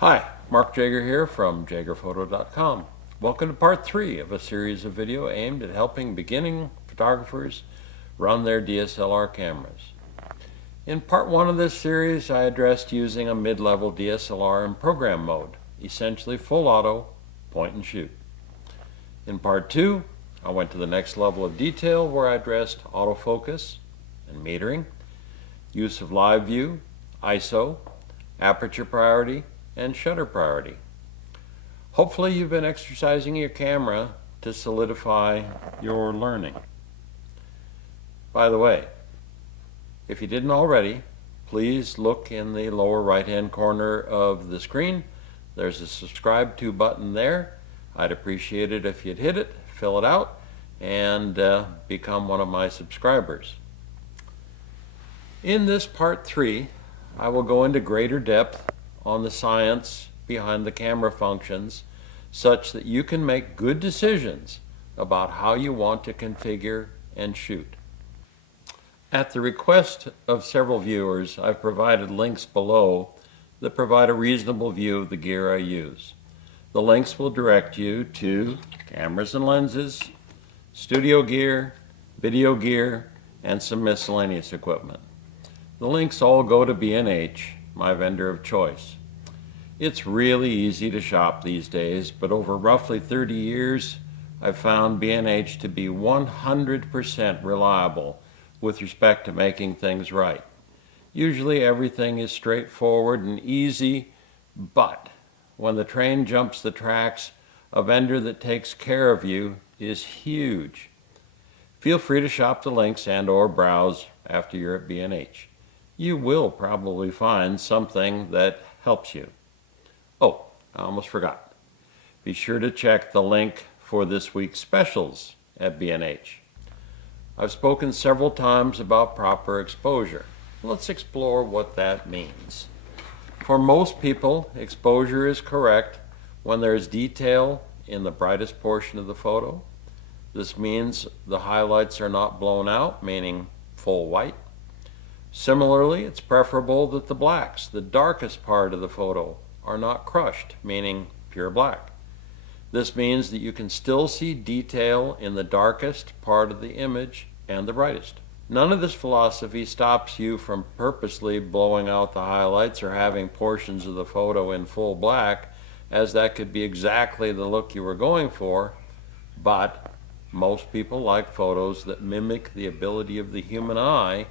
Hi, Mark Jager here from jagerphoto.com. Welcome to part 3 of a series of video aimed at helping beginning photographers run their DSLR cameras. In part 1 of this series, I addressed using a mid-level DSLR in program mode, essentially full auto, point and shoot. In part 2, I went to the next level of detail where I addressed autofocus and metering, use of live view, ISO, aperture priority, and shutter priority. Hopefully you've been exercising your camera to solidify your learning. By the way, if you didn't already, please look in the lower right-hand corner of the screen. There's a subscribe to button there. I'd appreciate it if you'd hit it, fill it out, and become one of my subscribers. In this part 3, I will go into greater depth on the science behind the camera functions such that you can make good decisions about how you want to configure and shoot. At the request of several viewers, I've provided links below that provide a reasonable view of the gear I use. The links will direct you to cameras and lenses, studio gear, video gear, and some miscellaneous equipment. The links all go to B&H, my vendor of choice. It's really easy to shop these days, but over roughly 30 years, I've found B&H to be 100% reliable with respect to making things right. Usually everything is straightforward and easy, but when the train jumps the tracks, a vendor that takes care of you is huge. Feel free to shop the links and/or browse after you're at B&H. You will probably find something that helps you. Oh, I almost forgot. Be sure to check the link for this week's specials at B&H. I've spoken several times about proper exposure. Let's explore what that means. For most people, exposure is correct when there is detail in the brightest portion of the photo. This means the highlights are not blown out, meaning full white. Similarly, it's preferable that the blacks, the darkest part of the photo, are not crushed, meaning pure black. This means that you can still see detail in the darkest part of the image and the brightest. None of this philosophy stops you from purposely blowing out the highlights or having portions of the photo in full black, as that could be exactly the look you were going for, but most people like photos that mimic the ability of the human eye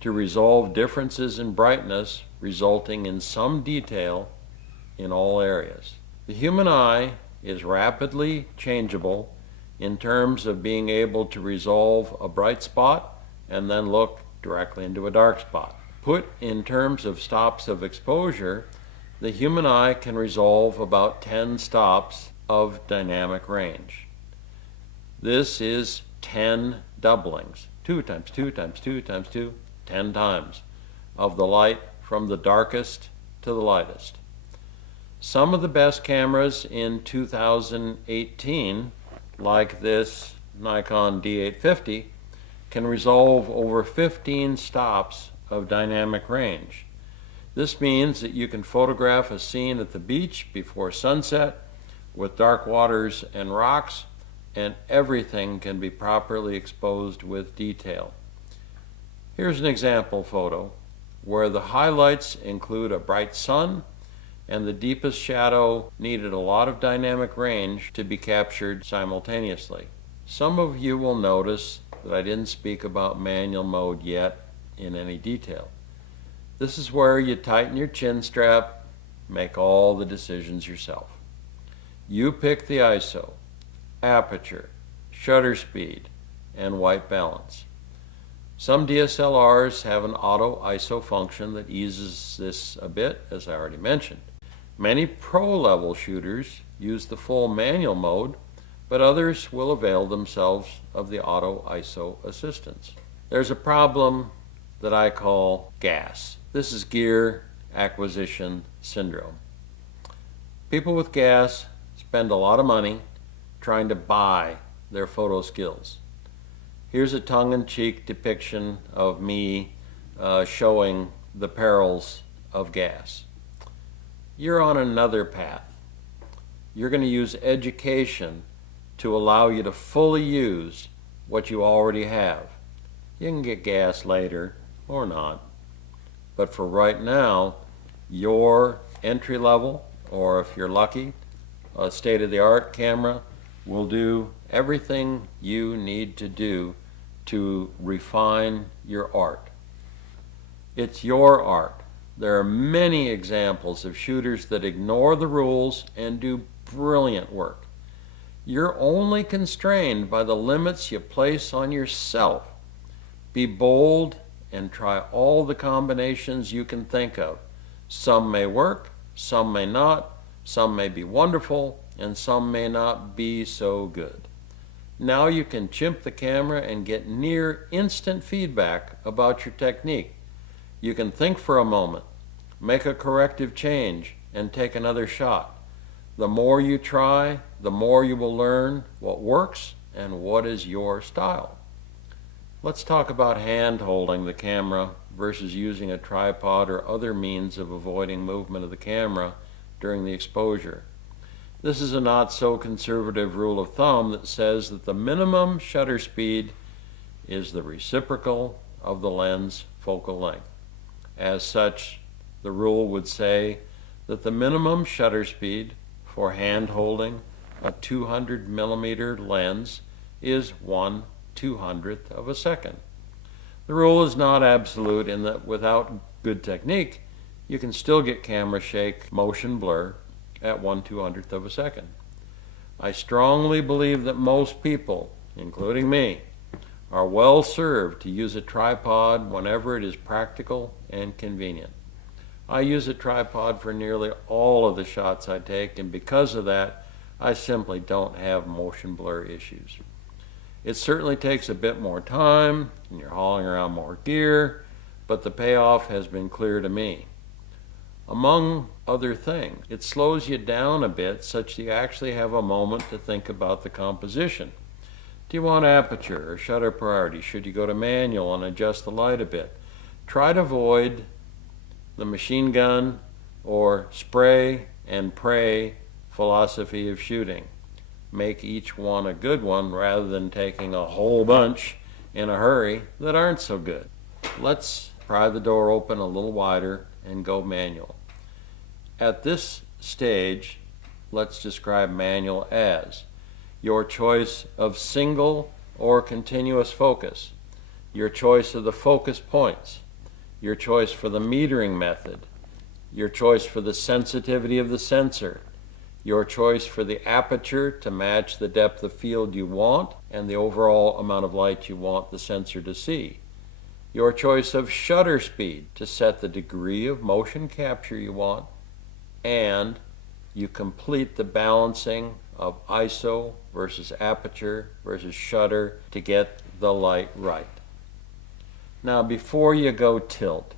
to resolve differences in brightness, resulting in some detail in all areas. The human eye is rapidly changeable in terms of being able to resolve a bright spot and then look directly into a dark spot. Put in terms of stops of exposure, the human eye can resolve about 10 stops of dynamic range. This is 10 doublings, 2 times 2 times 2 times 2, 10 times, of the light from the darkest to the lightest. Some of the best cameras in 2018, like this Nikon D850, can resolve over 15 stops of dynamic range. This means that you can photograph a scene at the beach before sunset with dark waters and rocks, and everything can be properly exposed with detail. Here's an example photo where the highlights include a bright sun and the deepest shadow needed a lot of dynamic range to be captured simultaneously. Some of you will notice that I didn't speak about manual mode yet in any detail. This is where you tighten your chin strap, make all the decisions yourself. You pick the ISO, aperture, shutter speed, and white balance. Some DSLRs have an auto ISO function that eases this a bit, as I already mentioned. Many pro-level shooters use the full manual mode, but others will avail themselves of the auto ISO assistance. There's a problem that I call GAS. This is gear acquisition syndrome. People with GAS spend a lot of money trying to buy their photo skills. Here's a tongue-in-cheek depiction of me showing the perils of GAS. you're on another path. You're going to use education to allow you to fully use what you already have. You can get gas later or not. But for right now, your entry level, or if you're lucky, a state-of-the-art camera will do everything you need to do to refine your art. It's your art. There are many examples of shooters that ignore the rules and do brilliant work. You're only constrained by the limits you place on yourself. Be bold and try all the combinations you can think of. Some may work, some may not, some may be wonderful, and some may not be so good. Now you can chimp the camera and get near instant feedback about your technique. You can think for a moment, make a corrective change, and take another shot. The more you try, the more you will learn what works and what is your style. Let's talk about hand holding the camera versus using a tripod or other means of avoiding movement of the camera during the exposure. This is a not so conservative rule of thumb that says that the minimum shutter speed is the reciprocal of the lens focal length. As such, the rule would say that the minimum shutter speed for hand holding a 200 millimeter lens is 1/200th of a second. The rule is not absolute in that without good technique, you can still get camera shake motion blur at 1/200th of a second. I strongly believe that most people, including me, are well served to use a tripod whenever it is practical and convenient. I use a tripod for nearly all of the shots I take, and because of that, I simply don't have motion blur issues. It certainly takes a bit more time, and you're hauling around more gear, but the payoff has been clear to me. Among other things, it slows you down a bit such that you actually have a moment to think about the composition. Do you want aperture or shutter priority? Should you go to manual and adjust the light a bit? Try to avoid the machine gun or spray and pray philosophy of shooting. Make each one a good one rather than taking a whole bunch in a hurry that aren't so good. Let's pry the door open a little wider and go manual. At this stage, let's describe manual as your choice of single or continuous focus, your choice of the focus points, your choice for the metering method, your choice for the sensitivity of the sensor, your choice for the aperture to match the depth of field you want and the overall amount of light you want the sensor to see, your choice of shutter speed to set the degree of motion capture you want, and you complete the balancing of ISO versus aperture versus shutter to get the light right. Now, before you go tilt,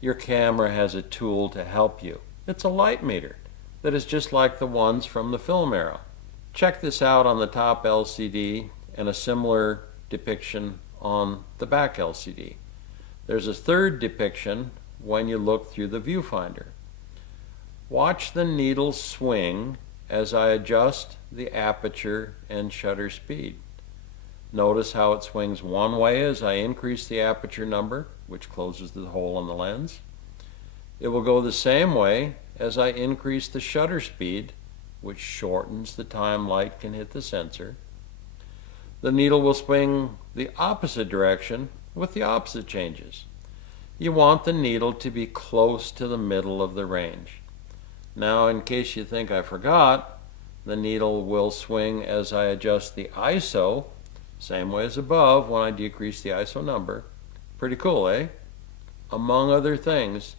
your camera has a tool to help you. It's a light meter that is just like the ones from the film era. Check this out on the top LCD and a similar depiction on the back LCD. There's a third depiction when you look through the viewfinder. Watch the needle swing as I adjust the aperture and shutter speed. Notice how it swings one way as I increase the aperture number, which closes the hole in the lens. It will go the same way as I increase the shutter speed, which shortens the time light can hit the sensor. The needle will swing the opposite direction with the opposite changes. You want the needle to be close to the middle of the range. Now, in case you think I forgot, the needle will swing as I adjust the ISO, same way as above when I decrease the ISO number. Pretty cool, eh? Among other things,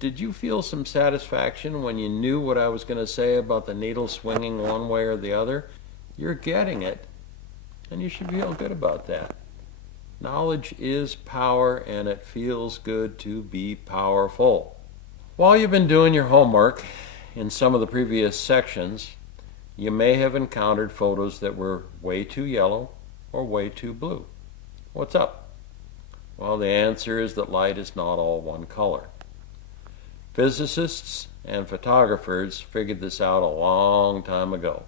did you feel some satisfaction when you knew what I was going to say about the needle swinging one way or the other? You're getting it, and you should feel good about that. Knowledge is power, and it feels good to be powerful. While you've been doing your homework in some of the previous sections, you may have encountered photos that were way too yellow or way too blue. What's up? Well, the answer is that light is not all one color. Physicists and photographers figured this out a long time ago.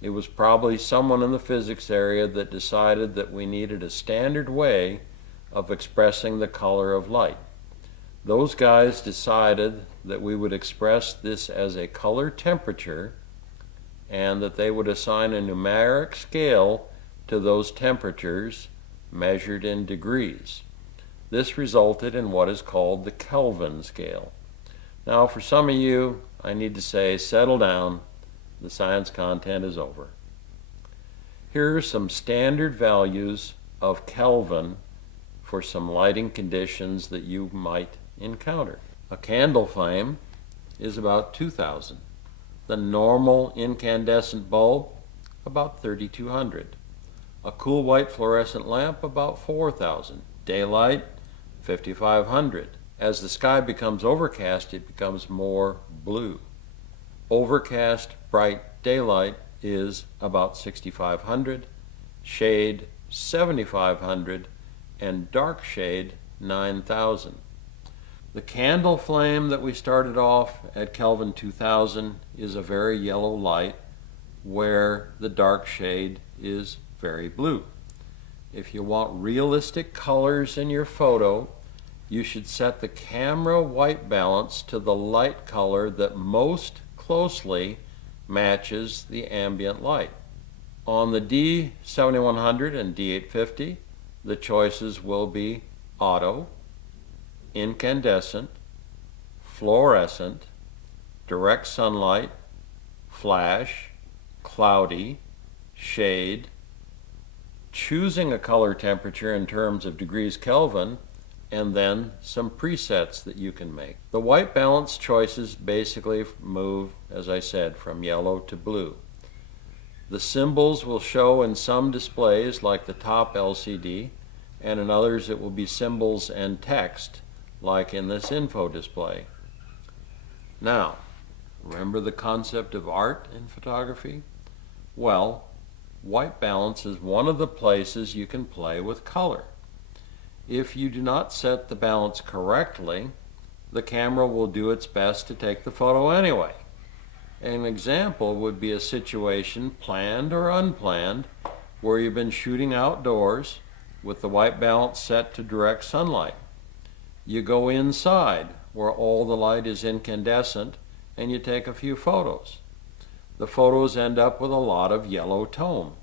It was probably someone in the physics area that decided that we needed a standard way of expressing the color of light. Those guys decided that we would express this as a color temperature and that they would assign a numeric scale to those temperatures measured in degrees. This resulted in what is called the Kelvin scale. Now, for some of you, I need to say, settle down. The science content is over. Here are some standard values of Kelvin for some lighting conditions that you might encounter. A candle flame is about 2,000. The normal incandescent bulb, about 3,200. A cool white fluorescent lamp, about 4,000. Daylight, 5,500. As the sky becomes overcast, it becomes more blue. Overcast, bright daylight is about 6,500, shade 7,500, and dark shade 9,000. The candle flame that we started off at Kelvin 2000 is a very yellow light, where the dark shade is very blue. If you want realistic colors in your photo, you should set the camera white balance to the light color that most closely matches the ambient light. On the D7100 and D850, the choices will be auto, incandescent, fluorescent, direct sunlight, flash, cloudy, shade, choosing a color temperature in terms of degrees Kelvin, and then some presets that you can make. The white balance choices basically move, as I said, from yellow to blue. The symbols will show in some displays, like the top LCD, and in others it will be symbols and text, like in this info display. Now, remember the concept of art in photography? Well, white balance is one of the places you can play with color. If you do not set the balance correctly, the camera will do its best to take the photo anyway. An example would be a situation, planned or unplanned, where you've been shooting outdoors with the white balance set to direct sunlight. You go inside where all the light is incandescent and you take a few photos. The photos end up with a lot of yellow tone.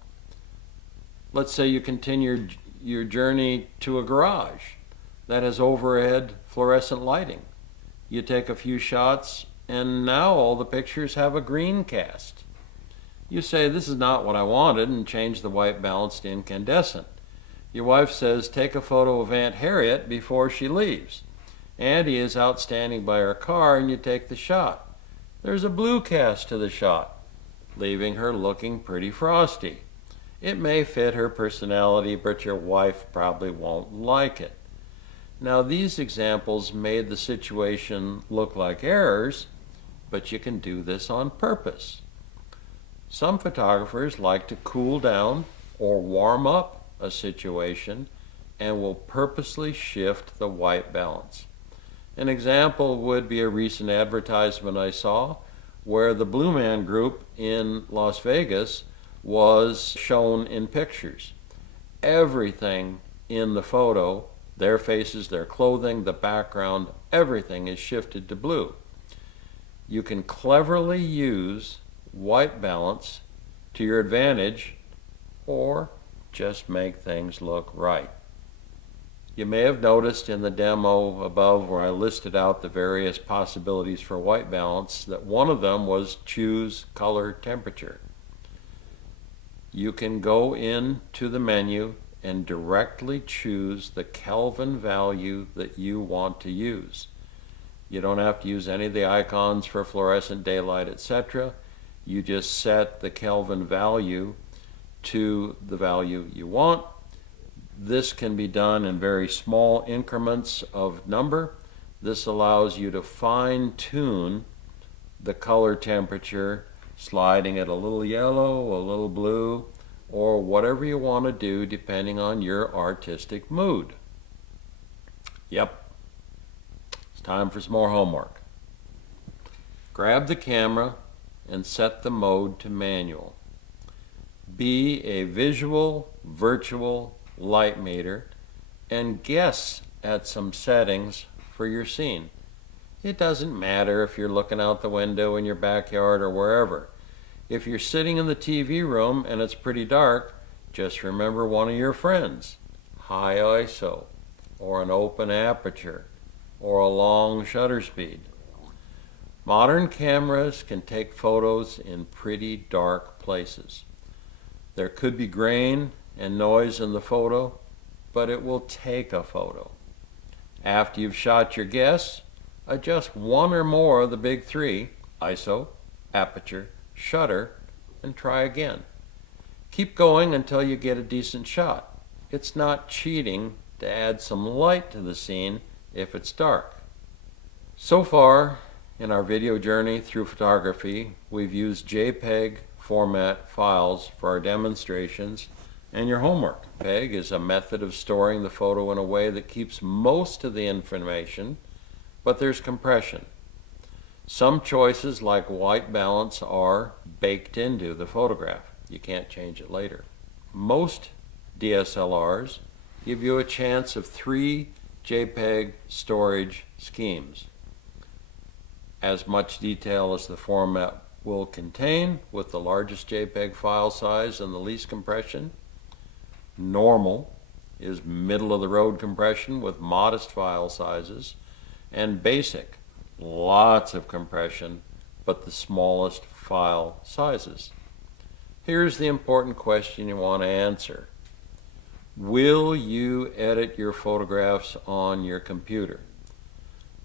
Let's say you continue your journey to a garage that has overhead fluorescent lighting. You take a few shots and now all the pictures have a green cast. You say, this is not what I wanted, and change the white balance to incandescent. Your wife says, take a photo of Aunt Harriet before she leaves. Auntie is out standing by her car and you take the shot. There's a blue cast to the shot, leaving her looking pretty frosty. It may fit her personality, but your wife probably won't like it. Now, these examples made the situation look like errors, but you can do this on purpose. Some photographers like to cool down or warm up a situation and will purposely shift the white balance. An example would be a recent advertisement I saw where the Blue Man Group in Las Vegas was shown in pictures. Everything in the photo, their faces, their clothing, the background, everything is shifted to blue. You can cleverly use white balance to your advantage or just make things look right. You may have noticed in the demo above where I listed out the various possibilities for white balance that one of them was choose color temperature. You can go into the menu and directly choose the Kelvin value that you want to use. You don't have to use any of the icons for fluorescent, daylight, etc. You just set the Kelvin value to the value you want. This can be done in very small increments of number. This allows you to fine-tune the color temperature, sliding it a little yellow, a little blue, or whatever you want to do depending on your artistic mood. Yep, it's time for some more homework. Grab the camera and set the mode to manual. Be a visual, virtual light meter and guess at some settings for your scene. It doesn't matter if you're looking out the window in your backyard or wherever. If you're sitting in the TV room and it's pretty dark, just remember one of your friends, high ISO, or an open aperture, or a long shutter speed. Modern cameras can take photos in pretty dark places. There could be grain and noise in the photo, but it will take a photo. After you've shot your guess, adjust one or more of the big three, ISO, aperture, shutter, and try again. Keep going until you get a decent shot. It's not cheating to add some light to the scene if it's dark. So far, in our video journey through photography, we've used JPEG format files for our demonstrations and your homework. JPEG is a method of storing the photo in a way that keeps most of the information, but there's compression. Some choices like white balance are baked into the photograph. You can't change it later. Most DSLRs give you a chance of 3 JPEG storage schemes. As much detail as the format will contain, with the largest JPEG file size and the least compression. Normal is middle of the road compression with modest file sizes, and basic, lots of compression, but the smallest file sizes. Here's the important question you want to answer. Will you edit your photographs on your computer?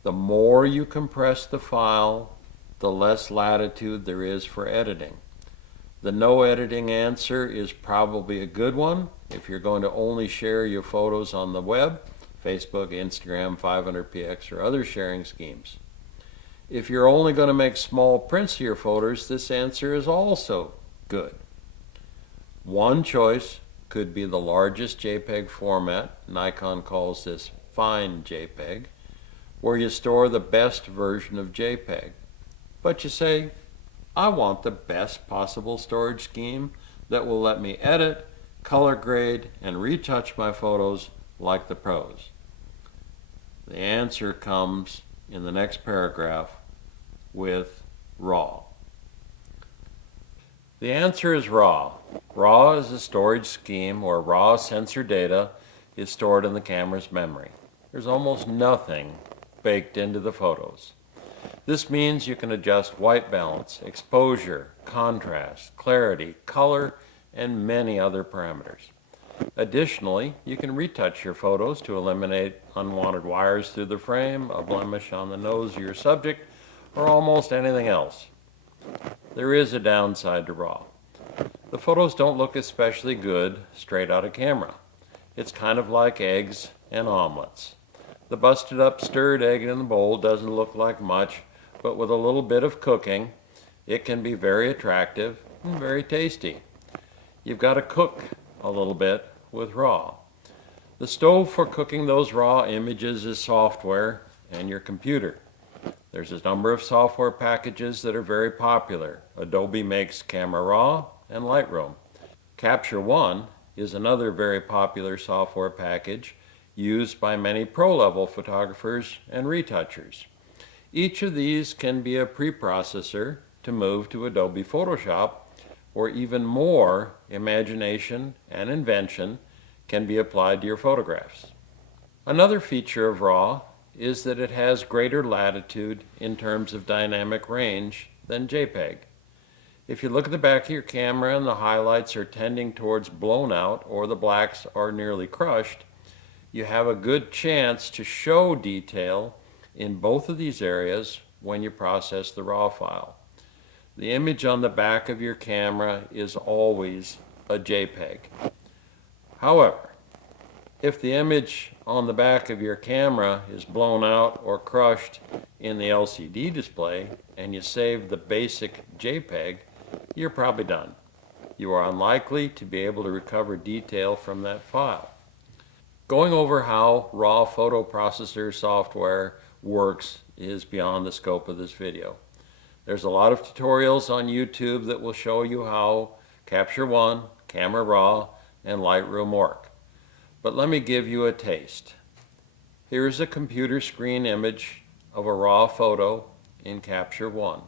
The more you compress the file, the less latitude there is for editing. The no editing answer is probably a good one if you're going to only share your photos on the web, Facebook, Instagram, 500px, or other sharing schemes. If you're only going to make small prints of your photos, this answer is also good. One choice could be the largest JPEG format, Nikon calls this fine JPEG, where you store the best version of JPEG. But you say, I want the best possible storage scheme that will let me edit, color grade, and retouch my photos like the pros. The answer comes in the next paragraph with RAW. The answer is RAW. RAW is a storage scheme where raw sensor data is stored in the camera's memory. There's almost nothing baked into the photos. This means you can adjust white balance, exposure, contrast, clarity, color, and many other parameters. Additionally, you can retouch your photos to eliminate unwanted wires through the frame, a blemish on the nose of your subject, or almost anything else. There is a downside to RAW. The photos don't look especially good straight out of camera. It's kind of like eggs and omelets. The busted up stirred egg in the bowl doesn't look like much, but with a little bit of cooking, it can be very attractive and very tasty. You've got to cook a little bit with RAW. The stove for cooking those raw images is software and your computer. There's a number of software packages that are very popular. Adobe makes Camera Raw and Lightroom. Capture One is another very popular software package used by many pro-level photographers and retouchers. Each of these can be a preprocessor to move to Adobe Photoshop, where even more imagination and invention can be applied to your photographs. Another feature of RAW is that it has greater latitude in terms of dynamic range than JPEG. If you look at the back of your camera and the highlights are tending towards blown out or the blacks are nearly crushed, you have a good chance to show detail in both of these areas when you process the RAW file. The image on the back of your camera is always a JPEG. However, if the image on the back of your camera is blown out or crushed in the LCD display and you save the basic JPEG, you're probably done. You are unlikely to be able to recover detail from that file. Going over how RAW photo processor software works is beyond the scope of this video. There's a lot of tutorials on YouTube that will show you how Capture One, Camera Raw, and Lightroom work. But let me give you a taste. Here's a computer screen image of a raw photo in Capture One.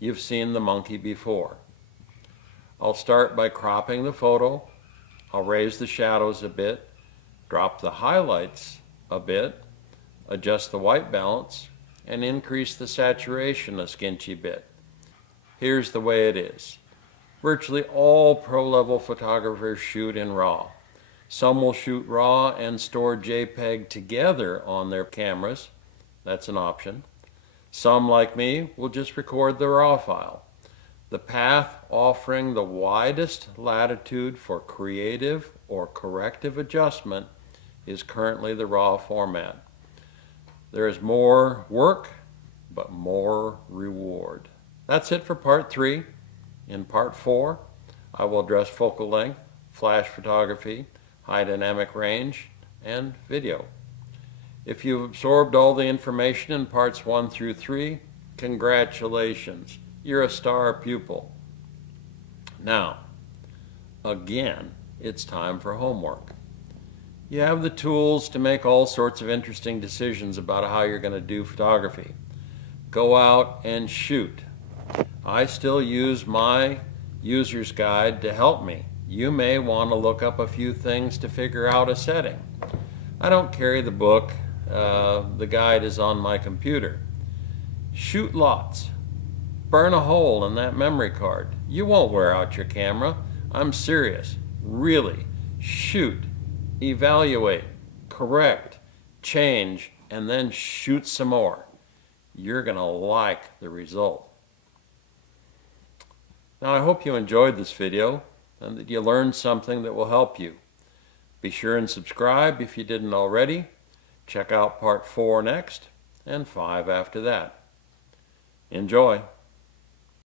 You've seen the monkey before. I'll start by cropping the photo. I'll raise the shadows a bit, drop the highlights a bit, adjust the white balance, and increase the saturation a skinchy bit. Here's the way it is. Virtually all pro-level photographers shoot in RAW. Some will shoot RAW and store JPEG together on their cameras. That's an option. Some, like me, will just record the RAW file. The path offering the widest latitude for creative or corrective adjustment is currently the RAW format. There is more work, but more reward. That's it for part 3. In part 4, I will address focal length, flash photography, high dynamic range, and video. If you've absorbed all the information in parts 1 through 3, congratulations, you're a star pupil. Now, again, it's time for homework. You have the tools to make all sorts of interesting decisions about how you're going to do photography. Go out and shoot. I still use my user's guide to help me. You may want to look up a few things to figure out a setting. I don't carry the book. The guide is on my computer. Shoot lots. Burn a hole in that memory card. You won't wear out your camera. I'm serious. Really. Shoot. Evaluate. Correct. Change. And then shoot some more. You're going to like the result. Now, I hope you enjoyed this video and that you learned something that will help you. Be sure and subscribe if you didn't already. Check out part 4 next and 5 after that. Enjoy.